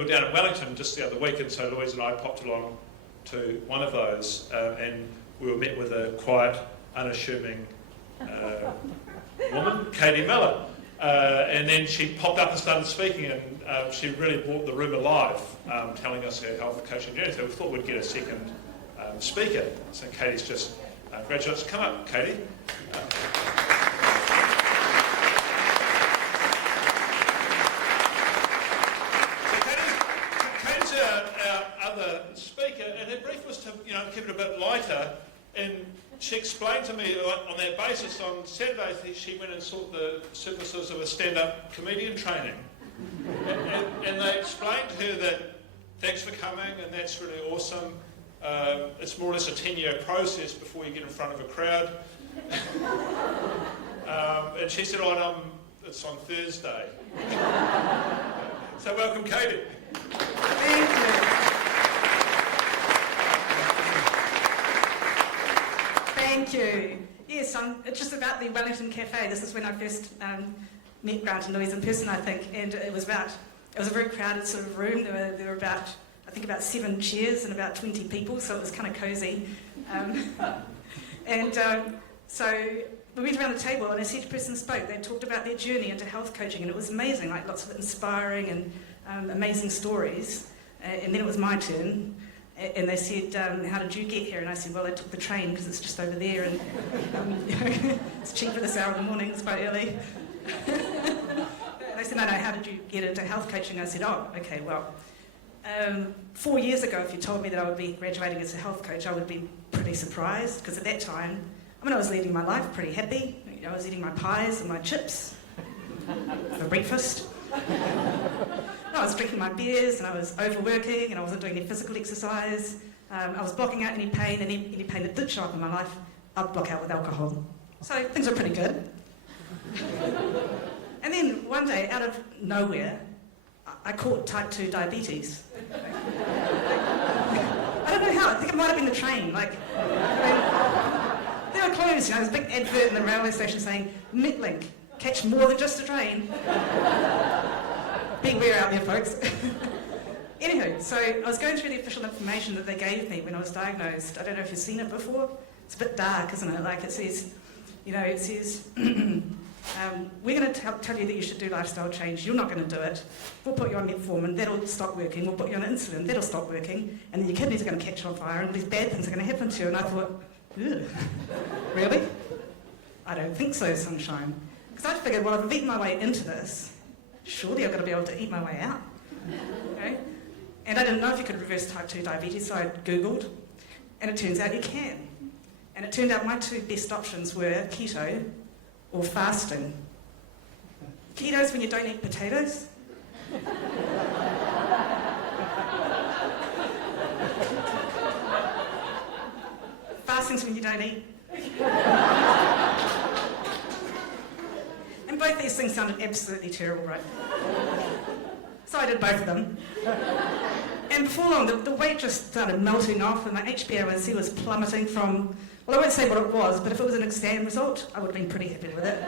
were down in Wellington just the other week, and so Louise and I popped along to one of those, and we were met with a quiet, unassuming woman, Katy Miller. And then she popped up and started speaking, and she really brought the room alive, telling us her health coaching journey. So we thought we'd get a second speaker. So Katy's just graduates. Come up, Katy. Katy's our other speaker, and her brief was to keep it a bit lighter. And she explained to me on that basis on Saturday she went and sought the services of a stand-up comedian training. And they explained to her that thanks for coming, and that's really awesome. It's more or less a 10-year process before you get in front of a crowd. And she said, it's on Thursday. So welcome, Katy. Thank you. Thank you. Yes, it's just about the Wellington Cafe. This is when I first met Grant and Louise in person, I think, and it was a very crowded sort of room. There were about 7 chairs and about 20 people, so it was kind of cosy. So we went around the table, and as each person spoke, they talked about their journey into health coaching, and it was amazing, like lots of inspiring and amazing stories. And then it was my turn. And they said, how did you get here? And I said, well, I took the train because it's just over there, and it's cheaper this hour of the morning, it's quite early. And they said, no, how did you get into health coaching? I said, oh, okay, well, 4 years ago, if you told me that I would be graduating as a health coach, I would be pretty surprised, because at that time, I was leading my life pretty happy. I was eating my pies and my chips for breakfast. I was drinking my beers, and I was overworking, and I wasn't doing any physical exercise. I was blocking out any pain, and any pain that did show up in my life, I'd block out with alcohol. So things were pretty good. And then one day, out of nowhere, I caught type 2 diabetes. I don't know how, I think it might have been the train. There were clues, there's a big advert in the railway station saying, Metlink, catch more than just a train. Beware out there, folks. Anywho, so I was going through the official information that they gave me when I was diagnosed. I don't know if you've seen it before. It's a bit dark, isn't it? Like it says, we're going to tell you that you should do lifestyle change. You're not going to do it. We'll put you on metformin. That'll stop working. We'll put you on insulin. That'll stop working. And then your kidneys are going to catch on fire, and all these bad things are going to happen to you. And I thought, ugh, really? I don't think so, sunshine. Because I figured, well, I've eaten my way into this. Surely I've got to be able to eat my way out. Okay? And I didn't know if you could reverse type 2 diabetes, so I Googled, and it turns out you can. And it turned out my two best options were keto or fasting. Keto is when you don't eat potatoes. Fasting's when you don't eat. And both these things sounded absolutely terrible, right? So I did both of them. And before long, the weight just started melting off, and my HbA1c was plummeting from, well, I won't say what it was, but if it was an exam result, I would have been pretty happy with it.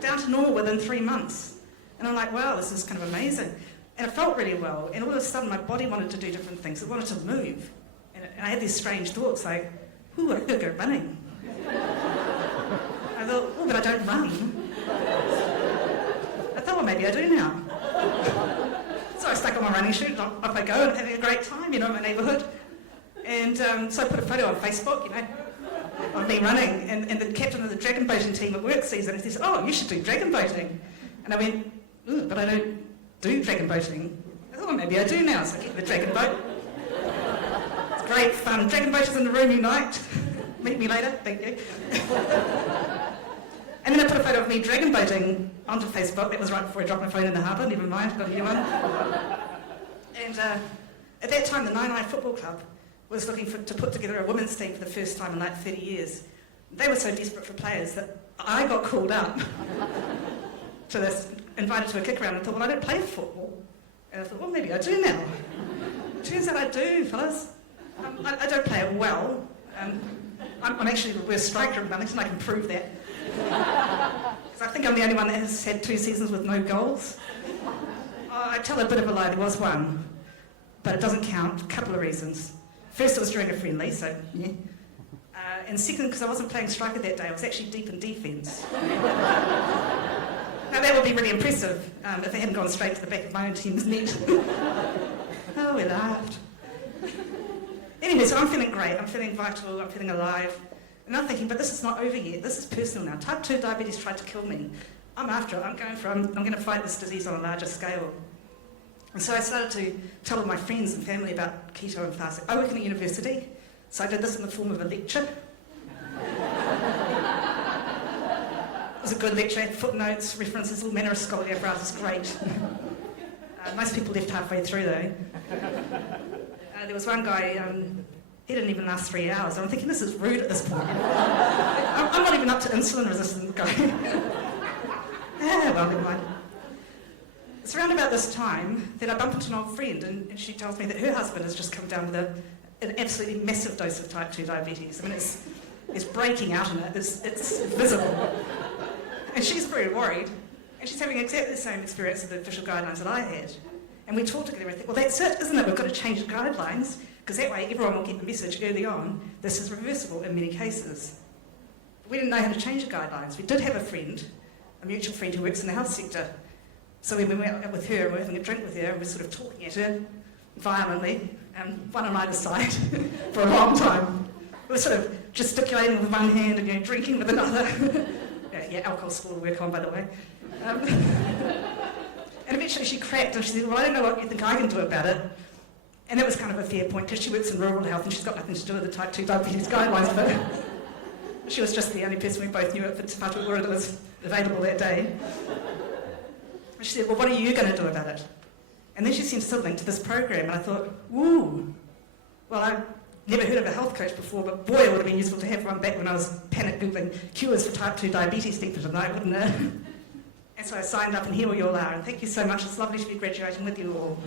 Down to normal within 3 months. And I'm like, wow, this is kind of amazing. And it felt really well, and all of a sudden my body wanted to do different things. It wanted to move. And I had these strange thoughts like, ooh, I could go running. I thought, oh, but I don't run. I thought, well, maybe I do now. So I stuck on my running shoes, off I go, and having a great time, in my neighbourhood. And so I put a photo on Facebook, of me running, and the captain of the dragon boating team at work sees it and says, oh, you should do dragon boating. And I went, ooh, but I don't do dragon boating. I thought, well, maybe I do now, so I get the dragon boat. It's great fun. Dragon boaters in the room unite. Meet me later, thank you. And then I put a photo of me dragon boating onto Facebook. That was right before I dropped my phone in the harbour, never mind, got a new one. And at that time, the Nine Eye Football Club was looking to put together a women's team for the first time in like 30 years. They were so desperate for players that I got called up to this, invited to a kick around, and thought, well, I don't play football. And I thought, well, maybe I do now. Turns out I do, fellas. I don't play it well. I'm actually the worst striker in Wellington, I can prove that. Because I think I'm the only one that has had 2 seasons with no goals. Oh, I tell a bit of a lie, there was one, but it doesn't count. A couple of reasons. First, it was during a friendly, so yeah. And second, because I wasn't playing striker that day, I was actually deep in defence. Now that would be really impressive if they hadn't gone straight to the back of my own team's net. Oh, we laughed. Anyway, so I'm feeling great, I'm feeling vital, I'm feeling alive. And I'm thinking, but this is not over yet, this is personal now. Type 2 diabetes tried to kill me. I'm after it, I'm going to fight this disease on a larger scale. And so I started to tell all my friends and family about keto and fasting. I work in a university, so I did this in the form of a lecture. It was a good lecture, had footnotes, references, all manner of scholarly apparatus, great. Most people left halfway through though. There was one guy, he didn't even last 3 hours. I'm thinking, this is rude at this point. I'm not even up to insulin resistant guy. Well, never mind. It's around about this time that I bump into an old friend and she tells me that her husband has just come down with an absolutely massive dose of type 2 diabetes. I mean, it's breaking out in it, it's visible. And she's very worried. And she's having exactly the same experience of the official guidelines that I had. And we talk together and think, well, that's it, isn't it? We've got to change the guidelines, because that way everyone will get the message early on. This is reversible in many cases. We didn't know how to change the guidelines. We did have a friend, a mutual friend who works in the health sector. So we went out with her and we were having a drink with her and we were sort of talking at her violently, one on either side, for a long time. We were sort of gesticulating with one hand and drinking with another. Yeah, alcohol's still to work on, by the way. And eventually she cracked and she said, well, I don't know what you think I can do about it. And that was kind of a fair point, because she works in rural health and she's got nothing to do with the type 2 diabetes guidelines, but she was just the only person we both knew at Whatu Ora that was available that day. And she said, well, what are you going to do about it? And then she seemed to link to this program, and I thought, ooh, well, I've never heard of a health coach before, but boy, it would have been useful to have one back when I was panic googling cures for type 2 diabetes deep into the night, wouldn't it? And so I signed up, and here we all are. And thank you so much. It's lovely to be graduating with you all.